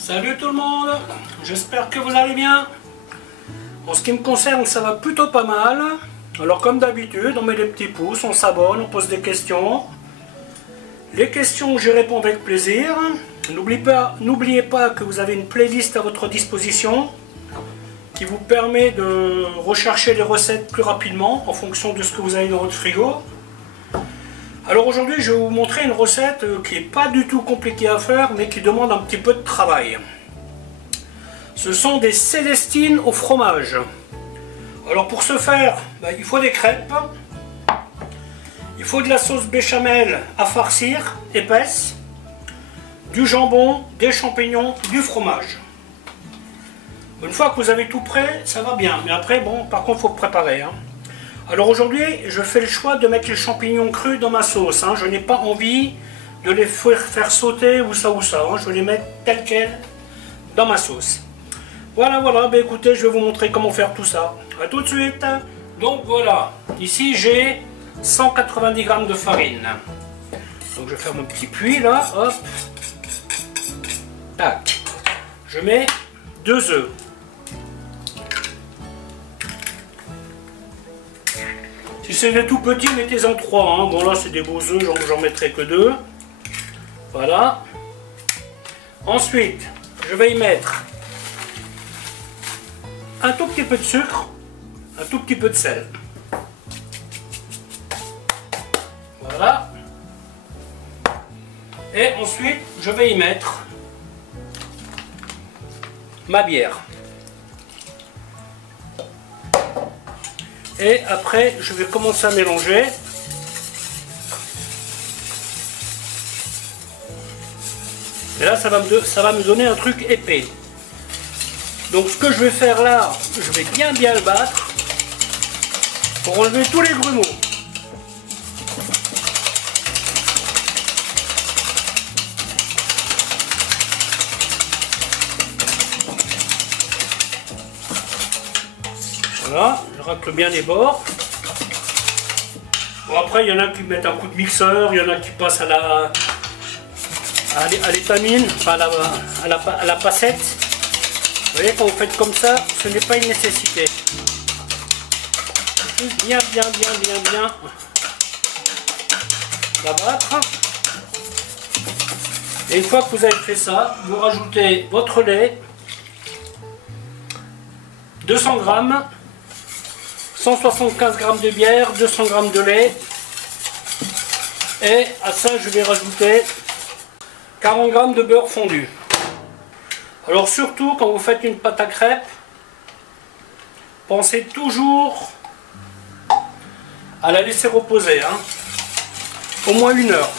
Salut tout le monde, j'espère que vous allez bien. En ce qui me concerne, ça va plutôt pas mal. Alors comme d'habitude, on met des petits pouces, on s'abonne, on pose des questions. Les questions, j'y réponds avec plaisir. N'oubliez pas que vous avez une playlist à votre disposition qui vous permet de rechercher les recettes plus rapidement en fonction de ce que vous avez dans votre frigo. Alors aujourd'hui, je vais vous montrer une recette qui n'est pas du tout compliquée à faire, mais qui demande un petit peu de travail. Ce sont des célestines au fromage. Alors pour ce faire, il faut des crêpes, il faut de la sauce béchamel à farcir, épaisse, du jambon, des champignons, du fromage. Une fois que vous avez tout prêt, ça va bien, mais après, bon, par contre, il faut préparer. Alors aujourd'hui, je fais le choix de mettre les champignons crus dans ma sauce. Je n'ai pas envie de les faire sauter ou ça. Je vais les mettre tels quels dans ma sauce. Voilà, écoutez, je vais vous montrer comment faire tout ça. A tout de suite. Donc voilà, ici j'ai 190 g de farine. Donc je vais faire mon petit puits là, hop. Tac. Je mets 2 œufs. Si c'est des tout petits, mettez-en 3. Bon là c'est des beaux œufs, j'en mettrai que 2. Voilà. Ensuite, je vais y mettre un tout petit peu de sucre, un tout petit peu de sel. Voilà. Et ensuite, je vais y mettre ma bière. Et après, je vais commencer à mélanger. Et là, ça va me donner un truc épais. Donc ce que je vais faire là, je vais bien le battre pour enlever tous les grumeaux. Voilà, je racle bien les bords. Bon, après, il y en a qui mettent un coup de mixeur, il y en a qui passent à l'étamine, enfin à la passette. Vous voyez, quand vous faites comme ça, ce n'est pas une nécessité. Bien la battre. Et une fois que vous avez fait ça, vous rajoutez votre lait, 200 g, 175 g de bière, 200 g de lait. Et à ça, je vais rajouter 40 g de beurre fondu. Alors surtout, quand vous faites une pâte à crêpes, pensez toujours à la laisser reposer, au moins 1 heure.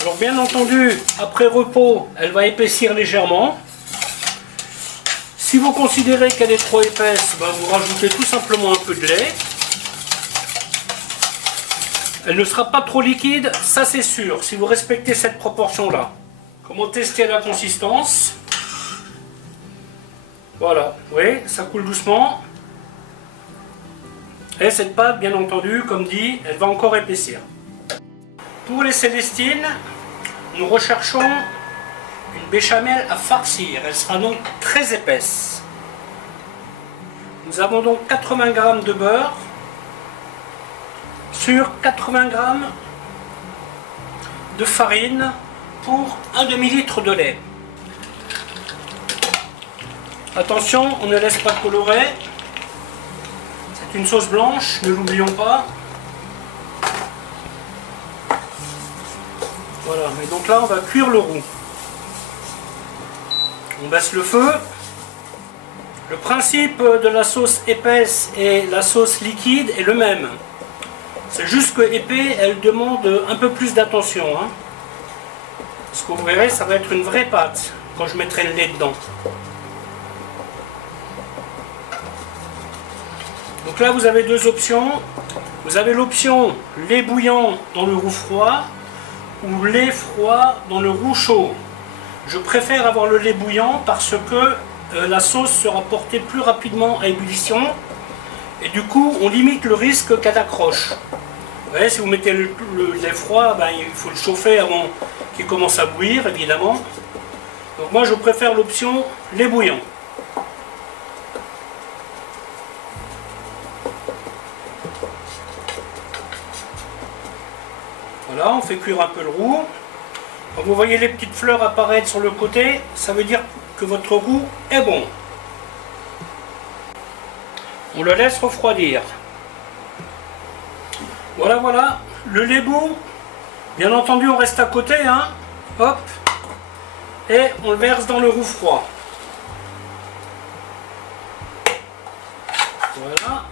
Alors bien entendu, après repos, elle va épaissir légèrement. Si vous considérez qu'elle est trop épaisse, vous rajoutez tout simplement un peu de lait. Elle ne sera pas trop liquide, ça c'est sûr, si vous respectez cette proportion-là. Comment tester la consistance? Voilà, vous voyez, ça coule doucement. Et cette pâte, bien entendu, comme dit, elle va encore épaissir. Pour les célestines, nous recherchons une béchamel à farcir. Elle sera donc très épaisse. Nous avons donc 80 g de beurre sur 80 g de farine pour 1 demi-litre de lait. Attention, on ne laisse pas colorer. C'est une sauce blanche, ne l'oublions pas. Voilà, et donc là on va cuire le roux. On baisse le feu. Le principe de la sauce épaisse et la sauce liquide est le même. C'est juste que épais, elle demande un peu plus d'attention. Parce que vous verrez, ça va être une vraie pâte quand je mettrai le lait dedans. Donc là vous avez 2 options. Vous avez l'option lait bouillant dans le roux froid ou lait froid dans le roux chaud. Je préfère avoir le lait bouillant parce que la sauce sera portée plus rapidement à ébullition et du coup on limite le risque qu'elle accroche. Vous voyez, si vous mettez le lait froid, il faut le chauffer avant qu'il commence à bouillir évidemment. Donc moi je préfère l'option lait bouillant. Voilà, on fait cuire un peu le roux. Quand vous voyez les petites fleurs apparaître sur le côté, ça veut dire que votre roux est bon. On le laisse refroidir. Voilà, voilà, le lait bout. Bien entendu, on reste à côté, hein. Hop. Et on le verse dans le roux froid. Voilà.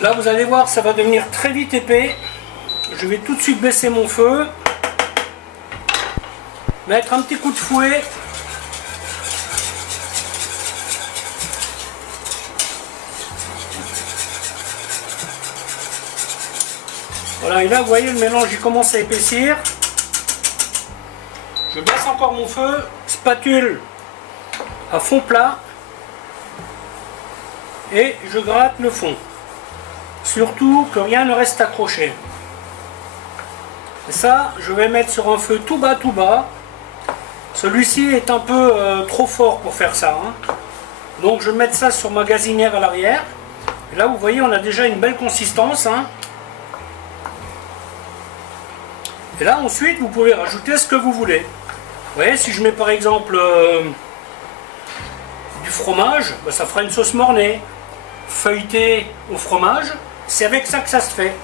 Là, vous allez voir, ça va devenir très vite épais. Je vais tout de suite baisser mon feu. Mettre un petit coup de fouet. Voilà, et là, vous voyez, le mélange, il commence à épaissir. Je baisse encore mon feu. Spatule à fond plat. Et je gratte le fond. Surtout que rien ne reste accroché. Et ça, je vais mettre sur un feu tout bas, tout bas. Celui-ci est un peu trop fort pour faire ça. Hein. Donc je vais mettre ça sur ma gazinière à l'arrière. Et là, vous voyez, on a déjà une belle consistance. Hein. Et là, ensuite, vous pouvez rajouter ce que vous voulez. Vous voyez, si je mets par exemple du fromage, ben, ça fera une sauce mornay. Feuilletée au fromage, c'est avec ça que ça se fait.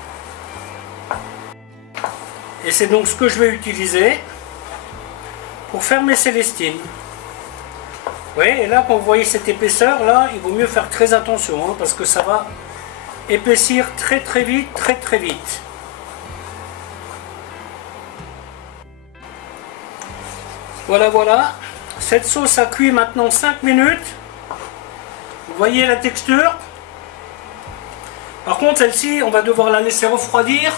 Et c'est donc ce que je vais utiliser pour faire mes célestines. Vous voyez, et là, quand vous voyez cette épaisseur, là, il vaut mieux faire très attention, hein, parce que ça va épaissir très très vite, très très vite. Voilà, voilà. Cette sauce a cuit maintenant 5 minutes. Vous voyez la texture. Par contre, celle-ci, on va devoir la laisser refroidir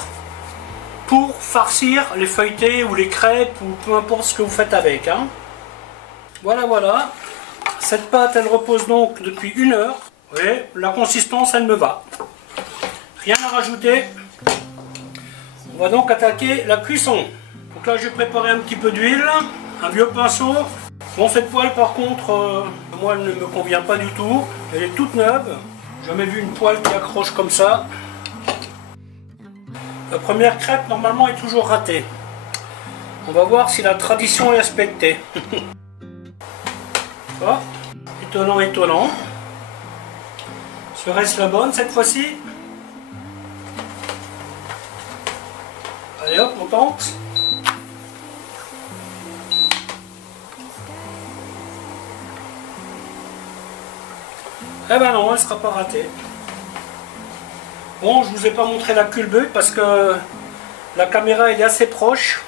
pour farcir les feuilletés ou les crêpes ou peu importe ce que vous faites avec. Hein. Voilà, voilà. Cette pâte, elle repose donc depuis 1 heure. Vous voyez, la consistance, elle me va. Rien à rajouter. On va donc attaquer la cuisson. Donc là, j'ai préparé un petit peu d'huile, un vieux pinceau. Bon, cette poêle, par contre, moi, elle ne me convient pas du tout. Elle est toute neuve. J'ai jamais vu une poêle qui accroche comme ça. La première crêpe, normalement, est toujours ratée. On va voir si la tradition est respectée. Oh, étonnant, étonnant. Serait-ce la bonne cette fois-ci? Allez hop, on tente. Eh ben non, elle ne sera pas ratée. Bon, je ne vous ai pas montré la culbute parce que la caméra elle est assez proche.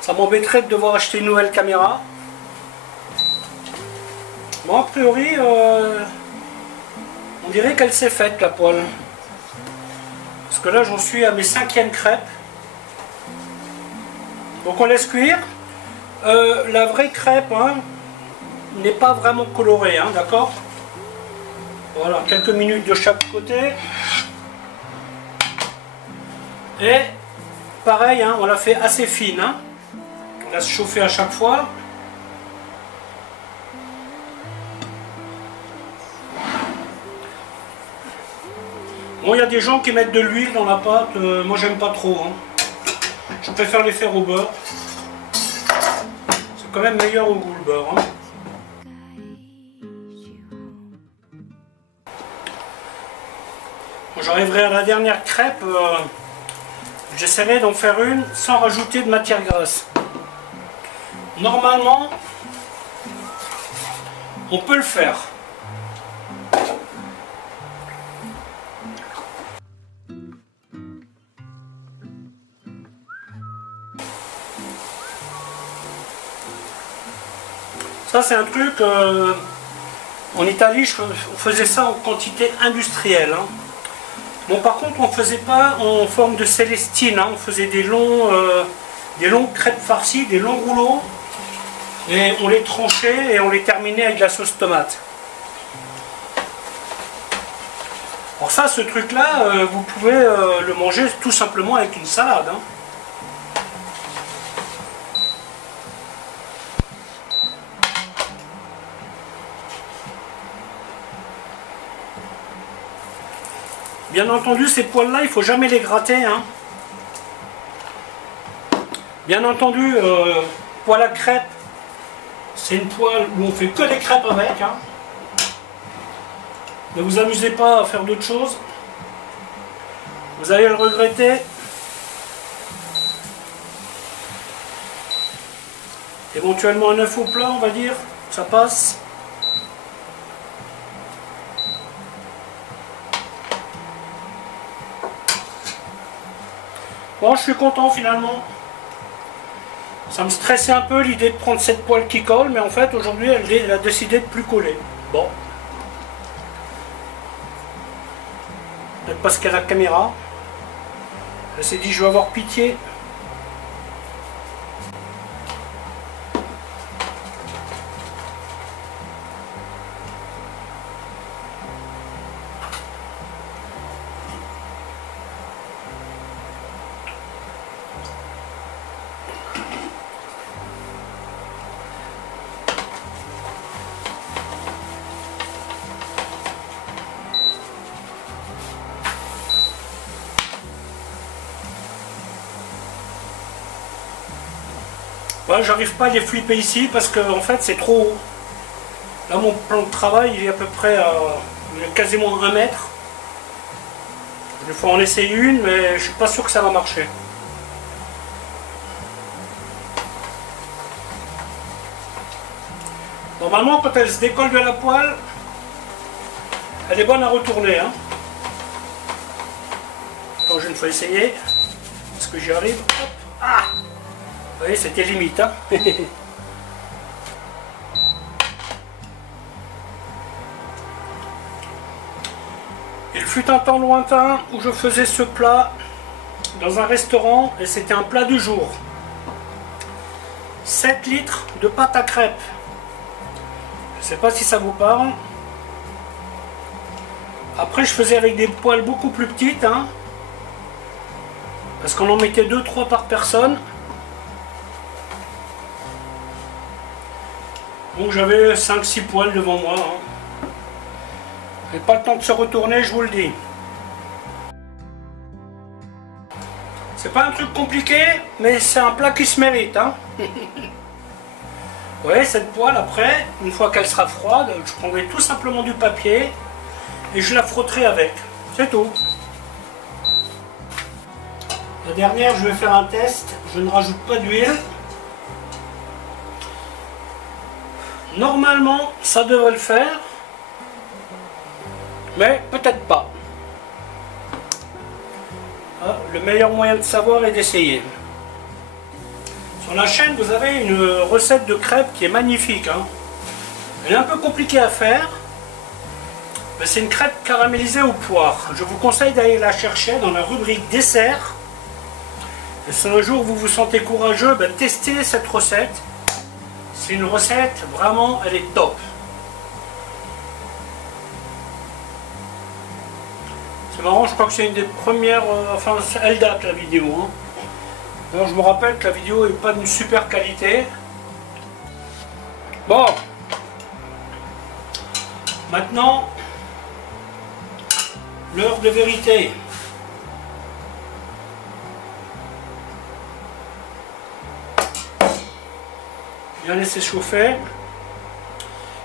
Ça m'embêterait de devoir acheter une nouvelle caméra. Bon, a priori, on dirait qu'elle s'est faite la poêle. Parce que là, j'en suis à mes 5e crêpes. Donc on laisse cuire. La vraie crêpe, hein, n'est pas vraiment colorée, hein, d'accord? Voilà, quelques minutes de chaque côté. Et pareil, hein, on la fait assez fine. Hein. On laisse chauffer à chaque fois. Bon, il y a des gens qui mettent de l'huile dans la pâte. Moi, j'aime pas trop. Hein. Je préfère les faire au beurre. C'est quand même meilleur au goût, le beurre. Hein. J'arriverai à la dernière crêpe, j'essaierai d'en faire une sans rajouter de matière grasse. Normalement, on peut le faire. Ça c'est un truc, en Italie on faisait ça en quantité industrielle. Hein. Bon, par contre, on ne faisait pas en forme de célestine, hein. On faisait des longues crêpes farcies, des longs rouleaux, et on les tranchait et on les terminait avec de la sauce tomate. Alors ça, ce truc-là, vous pouvez le manger tout simplement avec une salade. Hein. Bien entendu, ces poêles-là, il ne faut jamais les gratter. Hein. Bien entendu, poêle à crêpes, c'est une poêle où on fait que des crêpes avec. Hein. Ne vous amusez pas à faire d'autres choses. Vous allez le regretter. Éventuellement un œuf au plat, on va dire, ça passe. Bon, je suis content finalement. Ça me stressait un peu l'idée de prendre cette poêle qui colle, mais en fait aujourd'hui elle a décidé de plus coller. Bon. Peut-être parce qu'elle a la caméra. Elle s'est dit je vais avoir pitié. Ouais, j'arrive pas à les flipper ici parce que en fait c'est trop haut. Là mon plan de travail il est à peu près il est quasiment 1 mètre. Il faut en essayer une mais je suis pas sûr que ça va marcher. Normalement quand elle se décolle de la poêle, elle est bonne à retourner. Hein. Attends, je vais une fois essayer. Est-ce que j'y arrive? Hop. Ah! Vous voyez, c'était limite. Hein. Il fut un temps lointain où je faisais ce plat dans un restaurant et c'était un plat du jour. 7 litres de pâte à crêpes. Je ne sais pas si ça vous parle. Après, je faisais avec des poêles beaucoup plus petites. Hein, parce qu'on en mettait 2-3 par personne. Donc j'avais 5-6 poêles devant moi. Hein. Et pas le temps de se retourner, je vous le dis. C'est pas un truc compliqué, mais c'est un plat qui se mérite. Hein. Vous voyez, cette poêle, après, une fois qu'elle sera froide, je prendrai tout simplement du papier et je la frotterai avec. C'est tout. La dernière, je vais faire un test. Je ne rajoute pas d'huile. Normalement, ça devrait le faire, mais peut-être pas. Ah, le meilleur moyen de savoir est d'essayer. Sur la chaîne, vous avez une recette de crêpes qui est magnifique. Hein. Elle est un peu compliquée à faire, mais c'est une crêpe caramélisée aux poires. Je vous conseille d'aller la chercher dans la rubrique dessert. Et si un jour vous vous sentez courageux, ben, testez cette recette. C'est une recette, vraiment, elle est top. C'est marrant, je crois que c'est une des premières... enfin, elle date la vidéo. Hein. Alors, je me rappelle que la vidéo n'est pas d'une super qualité. Bon. Maintenant, l'heure de vérité. Bien laisser chauffer.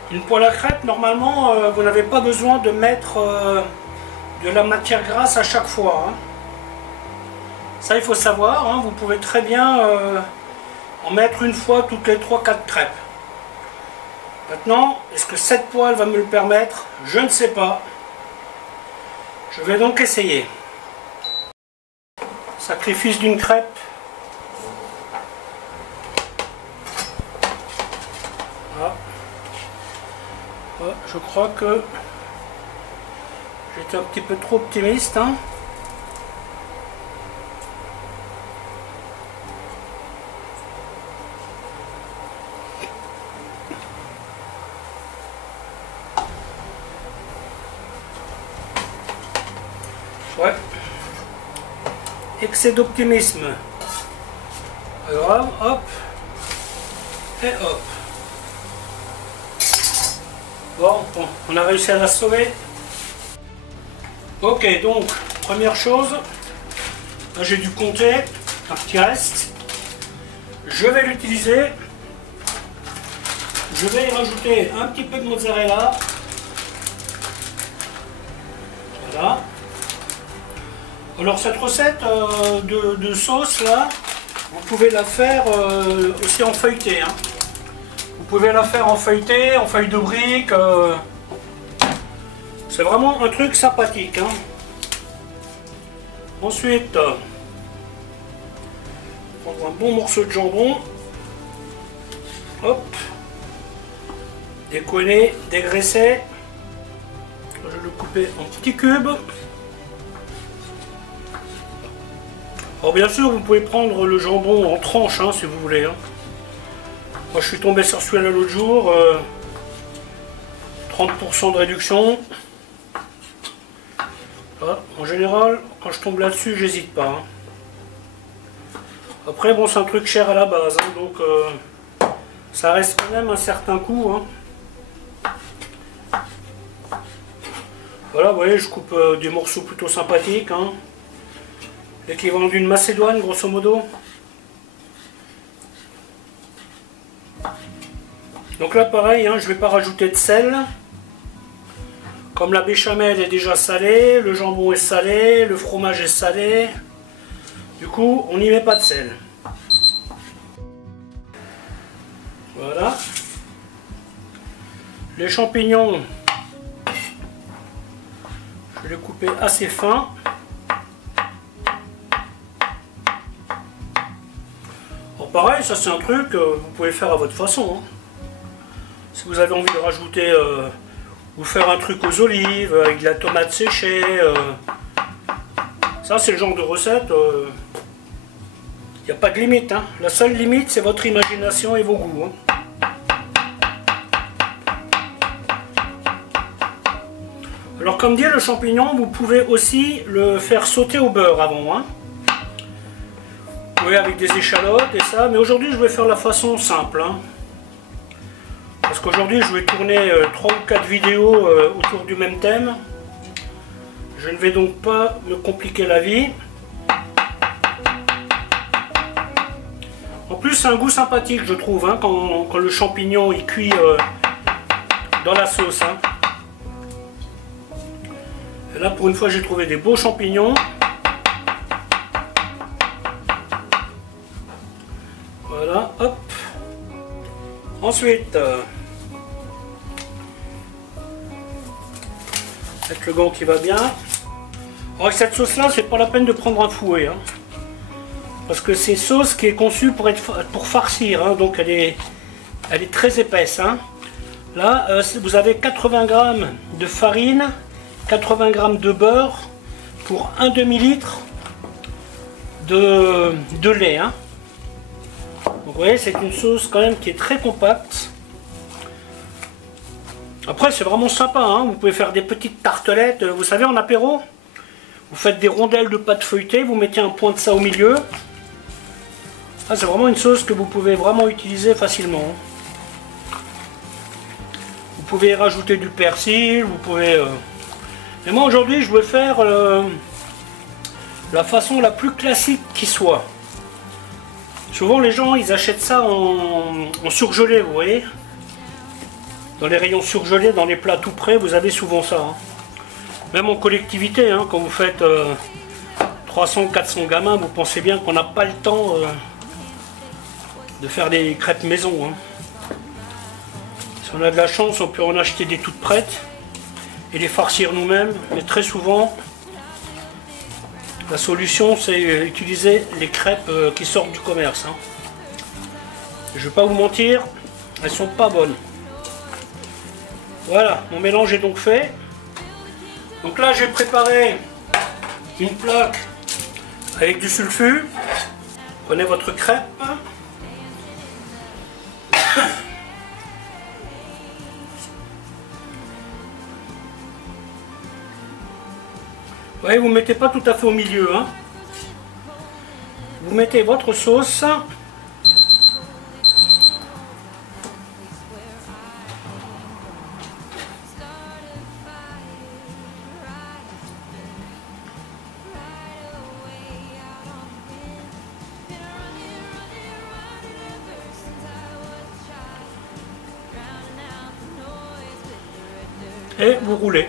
Une poêle à crêpes, normalement, vous n'avez pas besoin de mettre de la matière grasse à chaque fois. Hein. Ça, il faut savoir. Hein, vous pouvez très bien en mettre une fois toutes les 3-4 crêpes. Maintenant, est-ce que cette poêle va me le permettre? Je ne sais pas. Je vais donc essayer. Sacrifice d'une crêpe. Je crois que j'étais un petit peu trop optimiste. Hein. Ouais. Excès d'optimisme. Alors, hop. Et hop. Bon, on a réussi à la sauver. Ok, donc, première chose. Là, j'ai dû compter un petit reste. Je vais l'utiliser. Je vais y rajouter un petit peu de mozzarella. Voilà. Alors cette recette de sauce là, vous pouvez la faire aussi en feuilleté. Hein. Vous pouvez la faire en feuilleté, en feuille de brique. C'est vraiment un truc sympathique. Hein. Ensuite, prendre un bon morceau de jambon. Hop. Décoiner, dégraisser. Je vais le couper en petits cubes. Alors bien sûr, vous pouvez prendre le jambon en tranches hein, si vous voulez. Hein. Moi je suis tombé sur celui-là l'autre jour. 30% de réduction. Voilà. En général, quand je tombe là-dessus, j'hésite pas. Hein. Après, bon, c'est un truc cher à la base. Hein, donc ça reste quand même un certain coût. Hein. Voilà, vous voyez, je coupe des morceaux plutôt sympathiques. Hein. L'équivalent d'une macédoine, grosso modo. Donc là, pareil, hein, je ne vais pas rajouter de sel. Comme la béchamel est déjà salée, le jambon est salé, le fromage est salé. Du coup, on n'y met pas de sel. Voilà. Les champignons, je vais les couper assez fin. Pareil, ça c'est un truc que vous pouvez faire à votre façon. Hein. Si vous avez envie de rajouter, ou faire un truc aux olives, avec de la tomate séchée, ça c'est le genre de recette, il n'y a pas de limite. Hein. La seule limite c'est votre imagination et vos goûts. Hein. Alors comme dit le champignon, vous pouvez aussi le faire sauter au beurre avant. Hein. Oui, avec des échalotes et ça, mais aujourd'hui je vais faire la façon simple. Hein. Parce qu'aujourd'hui je vais tourner 3 ou 4 vidéos autour du même thème. Je ne vais donc pas me compliquer la vie. En plus c'est un goût sympathique je trouve, hein, quand le champignon il cuit dans la sauce. Hein. Et là pour une fois j'ai trouvé des beaux champignons. Voilà, hop. Ensuite, avec le gant qui va bien. Alors avec cette sauce là, c'est pas la peine de prendre un fouet. Hein, parce que c'est une sauce qui est conçue pour farcir. Hein, donc elle est très épaisse. Hein. Là, vous avez 80 g de farine, 80 g de beurre pour un demi-litre de lait. Hein. Donc vous voyez, c'est une sauce quand même qui est très compacte. Après c'est vraiment sympa, hein. Vous pouvez faire des petites tartelettes, vous savez en apéro. Vous faites des rondelles de pâte feuilletée, vous mettez un point de ça au milieu. Ah, c'est vraiment une sauce que vous pouvez vraiment utiliser facilement. Vous pouvez y rajouter du persil, vous pouvez... Mais moi aujourd'hui je vais faire la façon la plus classique qui soit. Souvent les gens ils achètent ça en surgelé, vous voyez. Dans les rayons surgelés, dans les plats tout prêts, vous avez souvent ça. Hein. Même en collectivité, hein, quand vous faites 300-400 gamins, vous pensez bien qu'on n'a pas le temps de faire des crêpes maison. Hein. Si on a de la chance, on peut en acheter des toutes prêtes et les farcir nous-mêmes. Mais très souvent, la solution c'est utiliser les crêpes qui sortent du commerce. Hein. Je ne vais pas vous mentir, elles sont pas bonnes. Voilà, mon mélange est donc fait. Donc là j'ai préparé une plaque avec du sulfure. Prenez votre crêpe. voyez, vous ne mettez pas tout à fait au milieu, hein. Vous mettez votre sauce. Et vous roulez.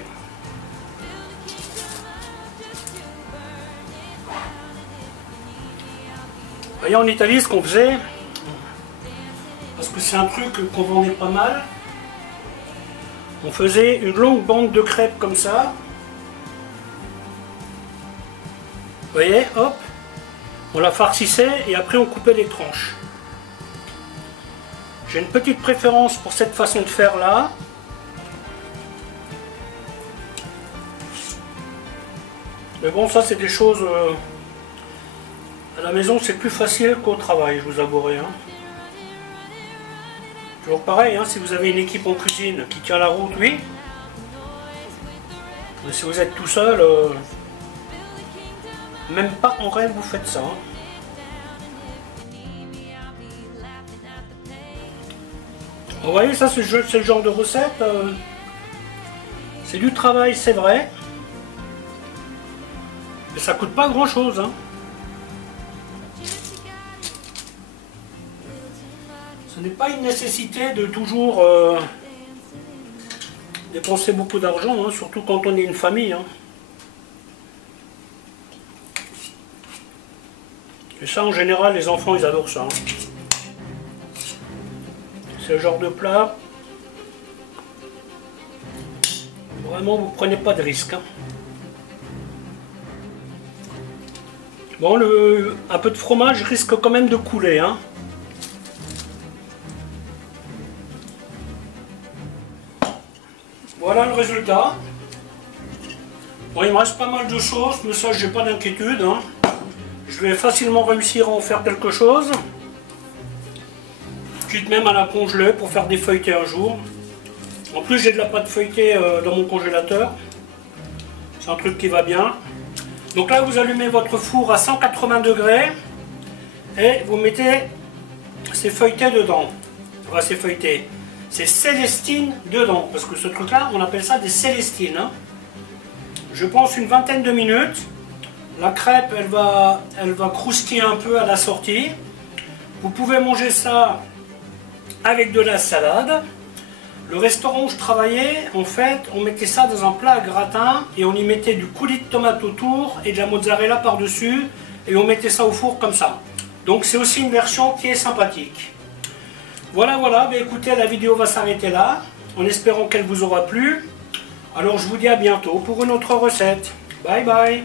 Vous voyez, en Italie, ce qu'on faisait, parce que c'est un truc qu'on vendait pas mal, on faisait une longue bande de crêpes comme ça. Vous voyez, hop, on la farcissait et après on coupait les tranches. J'ai une petite préférence pour cette façon de faire là. Mais bon, ça c'est des choses... à la maison c'est plus facile qu'au travail, je vous avouerai. Hein. Toujours pareil, hein, si vous avez une équipe en cuisine qui tient la route, oui. Mais si vous êtes tout seul, même pas en rêve vous faites ça. Hein. Vous voyez, ça c'est le genre de recette. C'est du travail, c'est vrai. Mais ça coûte pas grand chose. Hein. Ce n'est pas une nécessité de toujours dépenser beaucoup d'argent, hein, surtout quand on est une famille. Hein. Et ça, en général, les enfants, ils adorent ça. Hein. C'est le genre de plat. Vraiment, vous ne prenez pas de risque. Hein. Bon, un peu de fromage risque quand même de couler. Hein. Voilà le résultat. Bon, il me reste pas mal de choses, mais ça, j'ai pas d'inquiétude. Hein. Je vais facilement réussir à en faire quelque chose. Quitte même à la congeler pour faire des feuilletés un jour. En plus, j'ai de la pâte feuilletée dans mon congélateur. C'est un truc qui va bien. Donc là, vous allumez votre four à 180 degrés et vous mettez ces feuilletés dedans. Enfin, ces feuilletés. Ces célestines dedans. Parce que ce truc-là, on appelle ça des célestines. Hein. Je pense une vingtaine de minutes. La crêpe, elle va croustiller un peu à la sortie. Vous pouvez manger ça avec de la salade. Le restaurant où je travaillais, en fait, on mettait ça dans un plat à gratin et on y mettait du coulis de tomate autour et de la mozzarella par-dessus et on mettait ça au four comme ça. Donc c'est aussi une version qui est sympathique. Voilà, ben écoutez, la vidéo va s'arrêter là, en espérant qu'elle vous aura plu. Alors je vous dis à bientôt pour une autre recette. Bye bye.